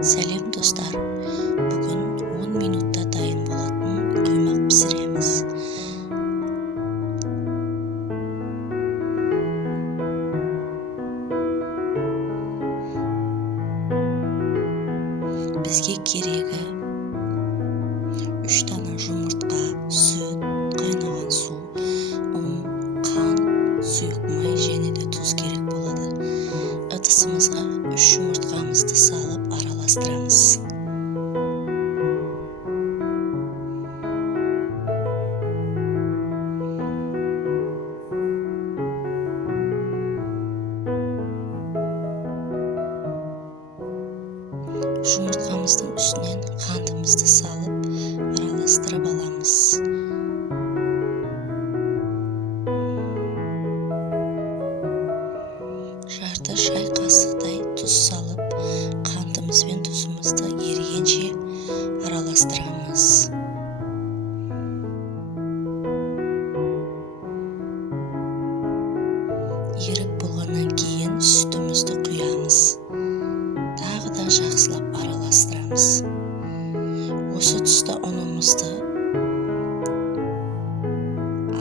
Сәлем достар, бүгін 10 минутта дайын болатын құймақ пісіреміз. Бізге керегі 3 дана жұмыртқа, сүт, қайнаған су, ұн, қант, сұйық май және де тұз керек болады. Ыдысымызға 3 жұмыртқамызды салып араластырамыз. Жұмыртқамыздың үстінен қантымызды салып араластырып аламыз. Жарты шай қасықтай тұз салып, қантымыз бен тұзымызды ерігенше араластырамыз. Еріп болғаннан кейін сүтімізді құямыз. Тағы да жақсылап араластырамыз. Осы тұста ұнымызды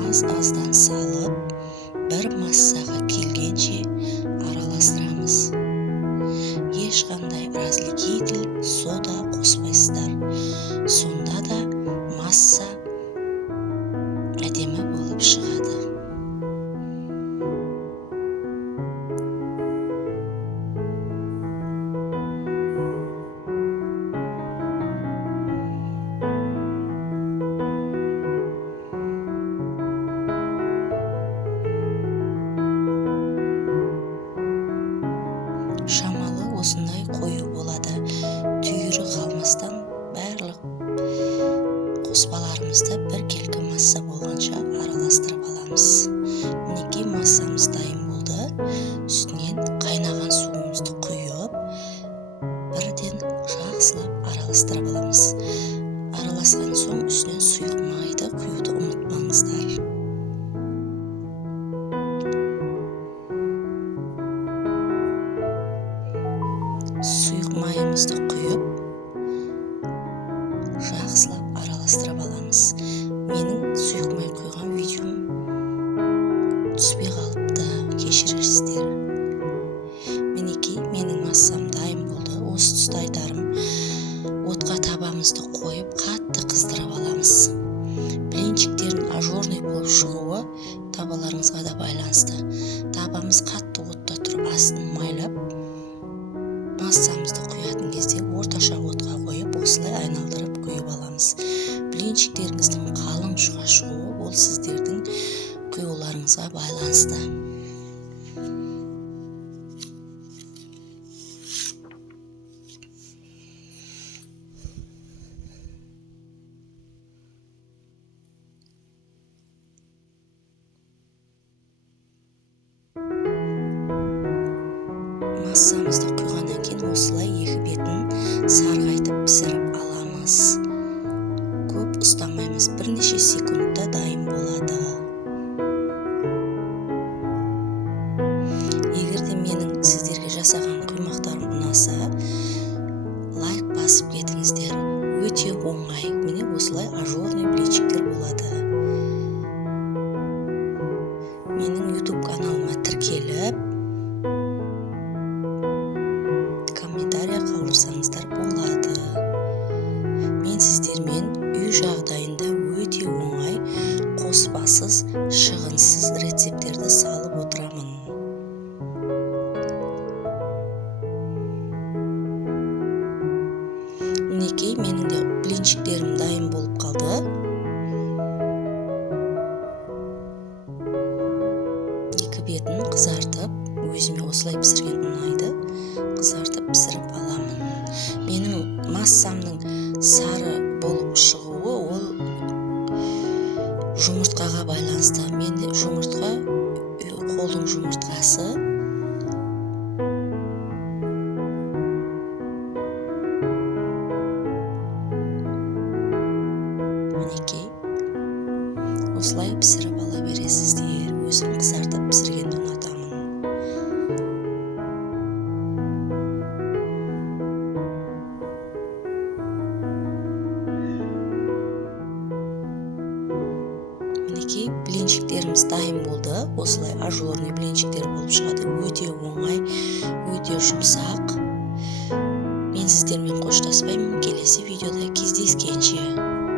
аз-аздан салып, бір массаға келгенше араластырамыз. Ешқандай разликитель, сода қоспайсыздар. Сонда да масса әдемі болып шығады. Шамалы осындай қою болады. Түйірі қалмастан барлық қоспаларымызды бір келкі масса болғанша араластырып аламыз. Мінекей массамыз дайын болды. Үстінен қайнаған суымызды құйып, бірден жақсылап араластырып аламыз. Араласқан соң үстінен сұйық майды құюды ұмытпаңыздар. Сұйық майымызды құйып, жақсылап араластырып аламыз. Менің сұйық май құйған видеом түспей қалыпты, кешірерсіздер. Мінекей менің массам дайын болды. Осы тұста айтарым, отқа табамызды қойып, қатты қыздырып аламыз. Блинчиктердің ажурный болып шығуы табаларыңызға да байланысты. Табамыз қатты отта тұрып, астын майлап, массамызды құятын кезде орташа отқа қойып, осылай айналдырып құйып аламыз. Блинчиктеріңіздің қалың ұшқа шығуы ол сіздердің құюларыңызға байланысты. Массамызды құйғаннан кейін осылай екі бетін сарғайтып пісіріп аламыз. Көп ұстамаймыз, бірнеше секундта дайын болады. Егер де менің сіздерге жасаған құймақтарым ұнаса, лайк басып кетіңіздер. Өте оңай. Міне осылай ажурный блинчиктер болады. Менің YouTube каналыма тіркеліп, комментария қалдырсаңыздар болады. Мен сіздермен үй жағдайында өте оңай, қоспасыз, шығынсыз рецептерді салып отырамын. Мінекей менің де блинчиктерім дайын болып қалды. Екі бетін қызартып, өзіме осылай пісірген ұнайды, қызартып пісіріп аламын. Менің массамның сары болып шығуы ол жұмыртқаға байланысты. Менде жұмыртқа, қолдың жұмыртқасы. Мінекей осылай пісіріп ала бересіздер. Өзім қызартып пісіргенді ұнатамын. Мінекей блинчиктерimiz дайын болды. Осылай ажурный блинчиктер болып шығады. Өте оңай, өте жұмсақ. Мен сіздермен қоштаспаймын. Келесі видеода кездескенше.